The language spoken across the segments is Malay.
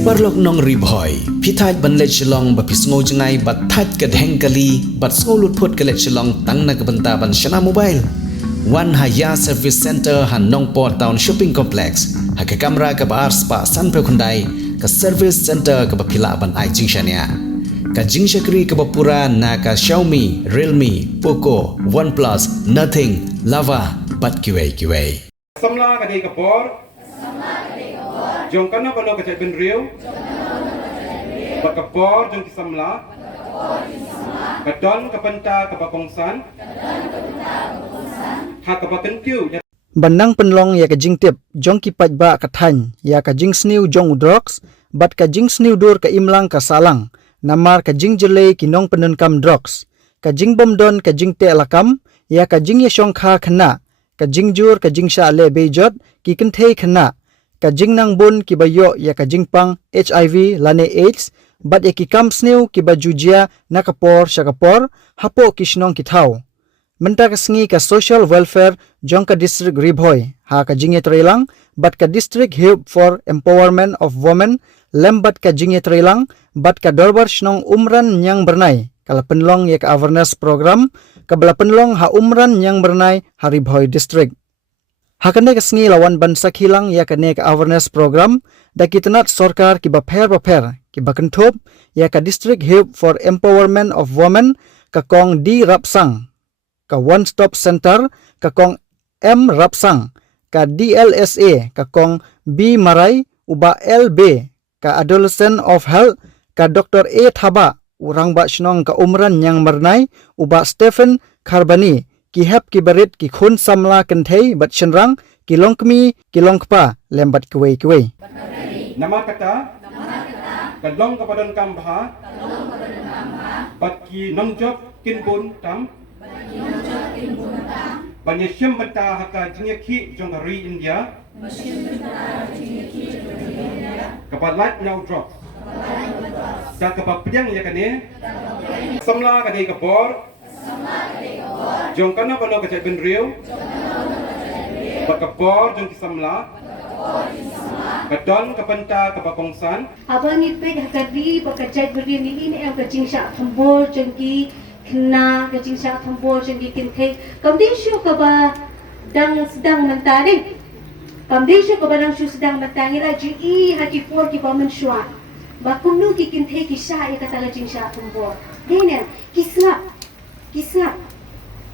Perlok nong ribhoi, pitaj ban let chelong ba pisngo jengai bat taj kedheng kali bat sngolut put kelet chelong tang na kebenta ban shana mobile. One Haya Service Center han Nongpor Town Shopping Complex. Ha ke kamera ke bar spa Sanpeu Khundai ke Service Center ke bapila ban ai jingshania. Ka jingshakri ke bapura na ka Xiaomi, Realme, Poco, OnePlus, Nothing, Lava, bat kiwei. Samla ka dei kapor. Jong kana balo ka ben riu. Bat kapor jong ki samla. Kadon ka penta ka bakongsan. Ha ka bakentiu. Bandang penlong ya ka jing tip jong ki paj ba ka than ya ka jing sniu jong udrox bat ka jing sniu dur ka imlang ka salang namar ka jing jele ki nong penun kam drox ka jing bomdon ka jing te lakam ya ka jing yeshong kha khna ka jing jur ka jing sha le bejot ki kenthe khna ka jing nang bun ki bayo ya ka jing pang HIV lane AIDS bat ya ki kam sniu ki bajujia nakapor shakapor hapo kishnong ki thau Menta ka sengi ka social welfare jong ka district Ribhoi ha ka jingye trailang bat ka district help for empowerment of women lembat ka jingye trailang bat ka dorbar shnong umran nyang bernai kala penlong ya ka awareness program ka bala penlong ha umran nyang bernai ha Ribhoi district ha kane ka sengi lawan ban sakhilang ya ka ne ka awareness program da kitnat sarkar ki ba pher ki ba kenthop ya ka district help for empowerment of women ka kong di rapsang ka One Stop Center ka kong M Rapsang ka DLSA ka kong B Maray uba LB ka Adolescent of Health ka Dr. A Thaba urang ba shnong ka umran nyang marnai uba Stephen Kharbani ki hep ki barit ki khun samla kenthei bat chenrang ki longkmi ki longkpa lembat kwei Nama kata kadong kapadan kambha bat ki nongjob kinbun tam Banyasyam benta haka jingeki jong hari India Kapalat nyau drop Da kapapyang ya kane Samla kadai kapor Jong kana balo kacai ben riu Bat kapor jong kisamla Kadon kapenta kapakongsan Abang ipek hakadi bakajai beri ni ini yang kacing syak thambor jengki kena kacing syak thambor jengki kinthei kamdesyo ka ba dang sedang mentari kamdesyo ka ba dang sedang mentari la ji hati por ki ba mensyua ba kumnu ki kinthei ki syak ya kata kacing syak thambor dene kisap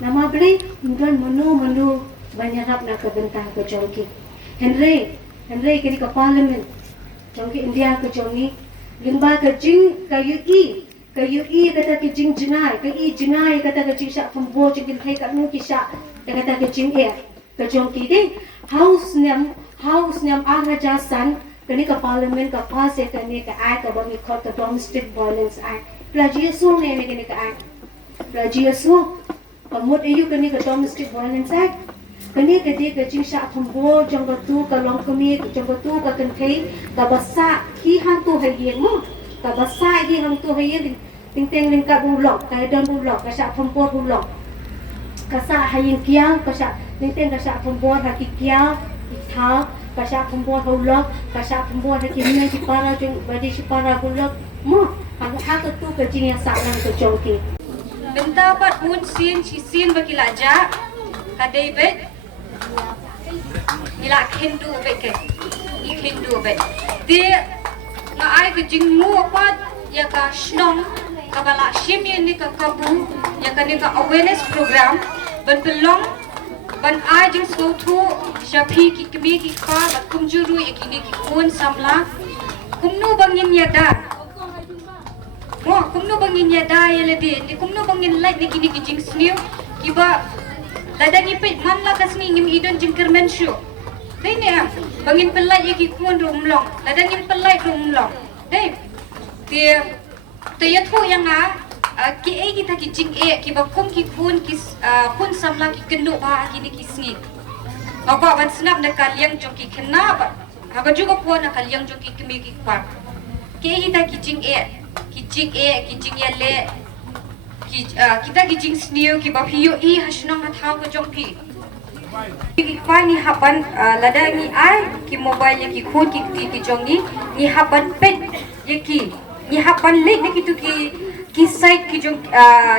nama beli mungkin menu banyarap nak kebentang ke jongki Henry kini ke parlimen jongki India ke jongi limba ke jing ke UI kata ke jing jengai ke I jengai kata ke jing syak pembo jing thai kat nu ki syak kata ke jing ke jongki ding house nyam arajasan kini ke parlimen ke pas ya kini ke act about me called the domestic violence act plagiarism ne kini ke act plagiarism pemut EU kini ke domestic violence act kini ke dia ke jing syak pembo jong batu ke long kemi jong batu ke kenthei ke basa ki hang tu hayen mu ka basa gi hang tu hayen ting ling ka bulok ka dan bulok ka syak pembo bulok ka sa hayen kiang ka syak ting ka syak pembo ha ki kiang itha ka syak pembo bulok ka syak pembo ha ki ni ki para jong badi si para bulok mu hang ha tu ke jing yang sak nang ke jongki benta pat mun sin bakilaja ka David ila Hindu beke Hindu be dia na ai ke jingmu apa ya ka shnong ka bala shimye ni ka kabu ya ka ni ka awareness program ban belong ban ai jing so thu shapi ki kemi ki ka bat kumjuru ikini ki kun samla kumnu bangin yada mo kumnu bangin yada ya ledi ni kumnu bangin like ni kini ki jing sniu kiba ladang ipit man la kasni ngim idon jingker menshu dai ne bangin pelai ye ki kun rumlong ladang ngim pelai rumlong dai dia ya thu yang ki kita ki jing ki ba kum ki kun samla ki kendu ba ki ni ki sngi ba ban snap na kalyang jong ki kena ba ha juga puan na kalyang jong ki kemi ki kwa ki kita ki jing ya le kita ki jing sniu ki ba hiyo hasnong hathau ko jong ki Ki kwa ni haban lada ni ai ki mobile ye ki khod ki jongi ni haban pet ye ki ni haban lek ni ki tu ki site ki jong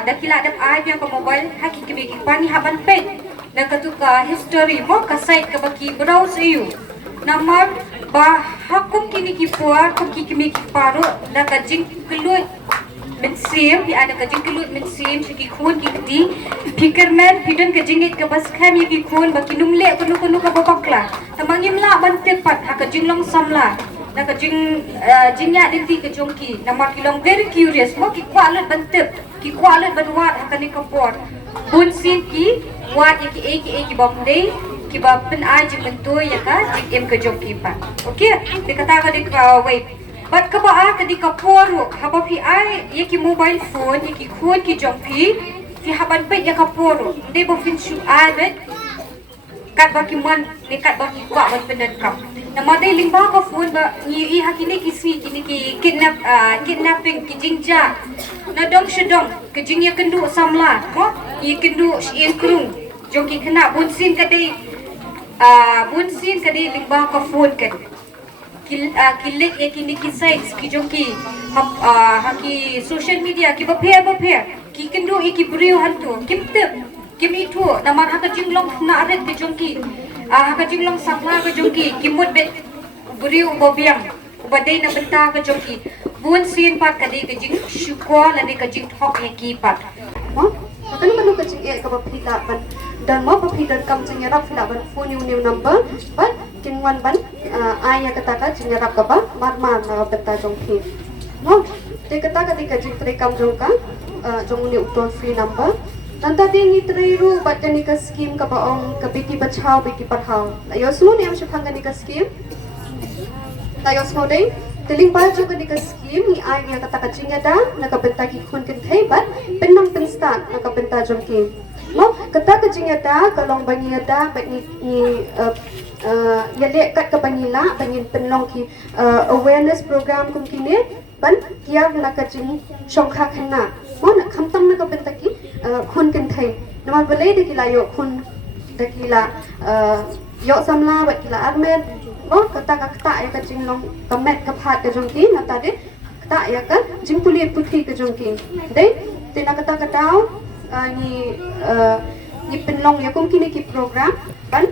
dakila adap ai yang ko mobile ha ki kwa ni haban pet na ka tu ka history mo ka site ka baki browse you namar ba hakum kini ki puar ko ki mi ki paro na ka jing kelut mensim di ada kajing kelut mensim segi khun ki kedi pikerman pidon kajingit ke bas kham ye ki khun baki numle kunu ka babakla tamangim la ban tepat ha kajing long samla na kajing jingya dinti ke jongki namar ki long very curious mo ki kwalet ban tep ki kwalet ban wat ha kani ka por bun sin ki wat ye ki ki bomde ki ba pen ai jing bentu ya ka jing em ke jongki pa okey dikata ka dik wait Bat ka ba ka di ka poro haba pi ai ye ki mobile phone ye ki khon ki jong pi haban pe ye ka poro de bo fin shu ai bet kat ba ki man ne kat ba ki kwa ban penan kam na ma de ling ba ka phone ba ni I hakini ki si ki kidnapping ki jingja na dong shedong ke jing ye kendu samla mo ye kendu shin krung jong ki kena bun sin ka de ling ba ka phone kan kilik ye kini ki sites ki jongki haki social media ki bapher ki kendu ki brio hantu kim itu namar haka jinglong na aret ki jongki haka jinglong sakla ki jongki kimut bet brio bobiam badai na benta ki jongki bun sin pat kadi ki jing shukwa lani ki jing thok ye ki pat mo kan ka jing ka bapita ban dan mo bapita kam jing rap fila ban phone new number but kin wan ban ai kata ka jing rap ka ba mar na benta jongki mo te kata ka tika jing tre kam jong ka jong ni toll free number nanta ding ni tre ru bat ni ka scheme ka ba ong ka beti bachao beti padhao ayo suno ni am shukang ni ka scheme ayo suno dei teling ba jo ka ni ka scheme ni ai ya kata ka jing da na ka benta ki khun kin thai bat penang pen start na ka benta jongki mo kata ka jing da ka long ba ni da ba ni ya le kat ka banila bangin penlong ki awareness program kum kini ban kia na ka jing shongkha khana mo na khamtam na ka benta ki khun kin thai naman balai de kila yo khun de kila yo samla ba kila armen mo kata ya ka jing long ka met ka phat ka jongki na ta de kata ya ka jing puli puthi ka jongki de te na kata daw ni penlong ya kum kini ki program ban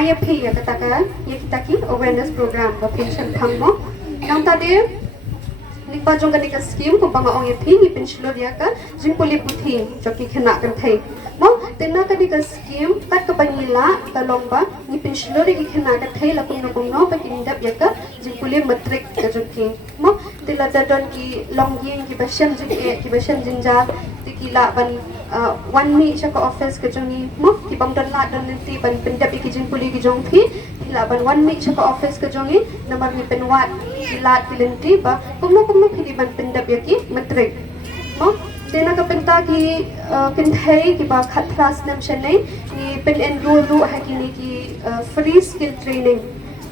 IFP ya kata ka ye kita ki awareness program ba pension thang mo nang ta de ni ba jong ka ni ka scheme ko banga ong ye thi ni pension dia ka jing puli puthi joki khana kan thai mo tena ka ni ka scheme kat ka panila ka lomba ni pension ri ki khana ka thai la kum no pa kin dap ya ka jing puli matric ka joki mo tila da don ki long yin ki bashan jing e ki bashan jinja tikila ban 1 mi chaka office ka jongi mo ki bang don la don ti ban pendap ki jing puli ki jong thi tila ban 1 mi chaka office ka jongi namar ni penwat ki lat ki lenti ba kumno ki ban pendap ya ki matric mo tena ka penta ki kin thai ki ba khatras nam shanai ni pen enroll ru hakini ki free skill training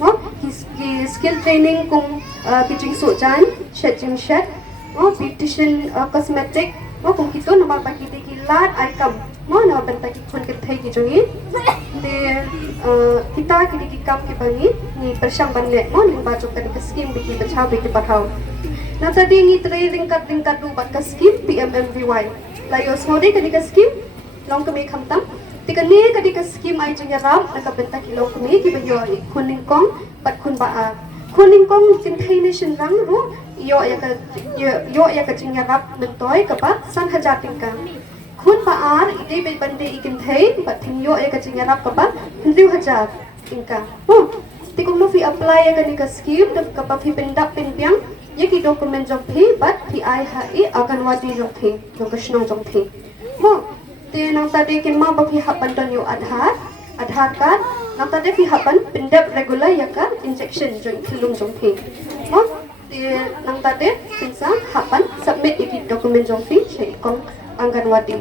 mo ki skill training kum ki jing so jan jing shet mo beautician cosmetic mo kum kito namar ba ki de ki lat icon mo na benta ki khun ki thai ki jongi de kita ki kam ki bangi ni persang ban le mo ni ba jok ka scheme bi ki bachao bi ki pathao na tadi ni tre ringkat du bat ka scheme PMMVY la yo smode ka ni ka scheme long ka me khamtam tika ne ka di ka scheme ai jing ram na ka benta ki long ka me ki ba yo khuning kong bat khun ba a khuning kong jing thai nation rang ru yo ya ka jing rap mentoi ka ba san hajar tingka khun ba ar ide be bande ikin thai ba thing yo ya ka jing rap ka ba 1000 tingka ho tikum no fi apply ya ka ni ka scheme de ka ba fi pendap pen piang ye ki document jong thi bat fi ai ha e aganwadi jong thi jong ka shno jong thi ho te nang ta de kin ma ba fi hapan ton yo Aadhaar card nang ta de fi hapan pendap regular ya ka injection jong thilung jong thi ho te nang ta de sinsa hapan submit iki document jong thi shei kong anganwadi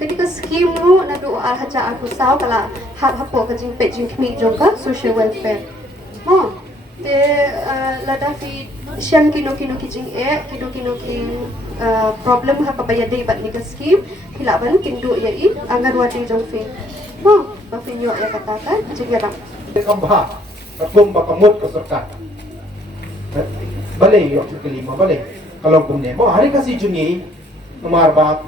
ketika scheme ru na do al haja aku saw kala hapo ka jing pe jing khmi jong ka social welfare ho te lada fi sham kino ki jing e kino ki problem ha pa ya de bat ni ka scheme hilaban kin do ya I anganwadi jong fi ho bapinyo ya katakan jing ya Kambah, kakum bakamut ke serkat. Balai yok kelima balai. Kalau kumne, mau hari kasih jungi nomor bak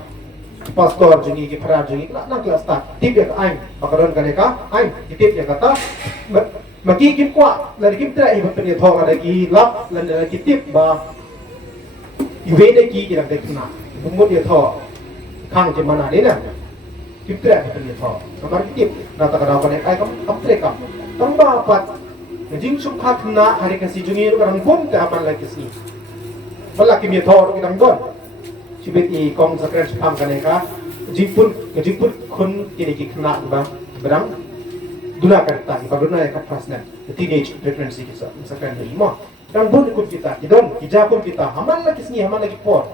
pastor jungi ke para jungi nak nak kelas tak. Tip ya aing, bakaron kaneka aing. Tip ya kata maki kim kwa, lagi kim tera ibu punya thong lagi lap, lagi tip ba. Iwe lagi kita kena. Bumut dia thong, kang je mana ni na? Kim tera punya thong. Nomor tip, nata kadang kaneka aing kam trekam. Tambah apa? Jing sukha kena hari kasih jungi orang bom te aman lagi sini. Malah kimi thor kita bom. Cibet i kong sakran sepam kaneka. Jing pun kun kini kena ba berang. Dula kerta, iba dula ya kapasna. Teenage pregnancy kita sakran ni mo. Orang bom ikut kita, idon hijab pun kita. Aman lagi sini, aman lagi por.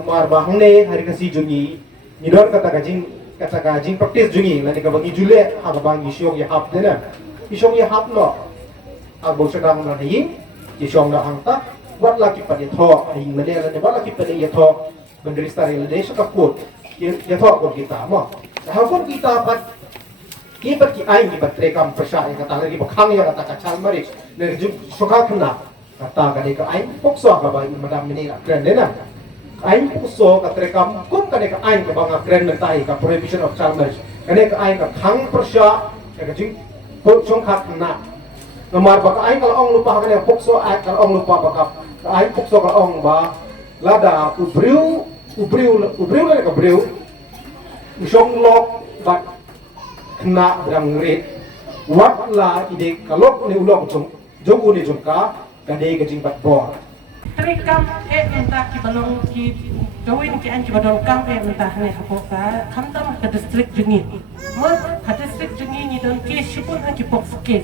Kamar bahang ne hari kasih jungi. Nidor kata kajing praktis jungi nanti ka bagi jule ha bang isyong ya hap dena isyong ya hap no abo sedang na hi isyong na angta wat laki pa tho hing mele la ne wat laki pa ya tho benderi stari le de sa kaput ya tho ko kita mo ha kon kita pat ki pat ki ai ki pat rekam prasha ya kata lagi bakhang ya kata kachal maris ne ju sokha khna kata ka de ka ai pokso ka ba madam mini la kren dena aing puso katrekam kum kane ka aing ka banga grand mentai ka prohibition of child marriage kane ka aing ka khang persya ka jing po chong khat na nomar ba ka aing kala ong lupa kane pokso act kala ong lupa ba ka aing pokso ka ong ba lada ubriu le ka briu isong lok ba kna brang ret wat la ide kalok ni ulok jong jogu ni jongka kane ka jing bat bor Trikam entah kibalong ki gawin ki an kibadong kam entah ne hapoka khamdam ka district jungi mo ka district jungi ni don ke shipun an ki box ke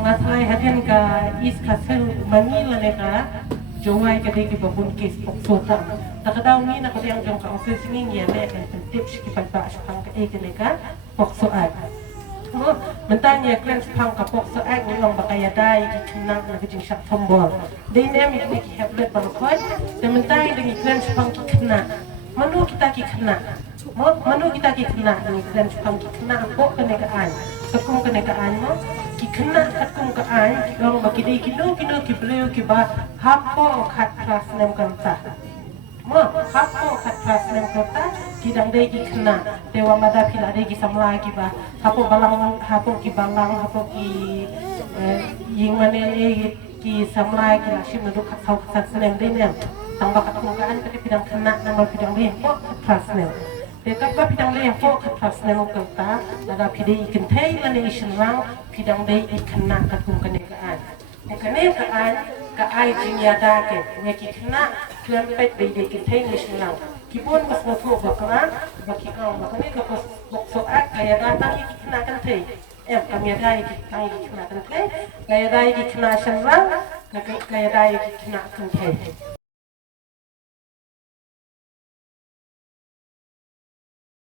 ngathlai hadian ka is khasel manila ne ka jowai ka de ki babun ke box sota takadaw ni na ka yang jong ka office ni ni ne kan tips ki pa shpang ka e ne ka box soat mo mentanya klan shpang ka box soat ni long bakaya dai ki khnang na jing shat thombol dynamic ni ki hablet balakoi sementara dengan klan shpang ki khna manu kita ki khna mo manu kita ki khna ni klan shpang ki khna ko kene ka an kakum kene ka an mo ki khna kakum ka an ki long baki dei ki no ki bleu ki ba hapo khat klas nem kanta mo hapo khat klas nem kanta ki dang dei ki khna dewa mada phila dei ki samla ki ba hapo ki balang hapo ki ying mane ki samlai ki lashim ndu khat sau khat senem dei nem tang ba khat kan ka pidang khna nama pidang dei ko khat senem de ka ba pidang dei ko khat senem kanta daga pidei ikin thei la ne ishin rang pidang dei ikna ka kum ka ne ka an kane ka an ka ai jing ya da ke ne ki khna klam pet dei dei kin thei ne ishin rang ki bon ka so tho ba ka ba ki ka ba kane ka bok so ak ka ya da ta ki khna kan thei kami ada yang kita nak kena, kaya ada yang kita nak senang, kaya ada yang kita nak kena.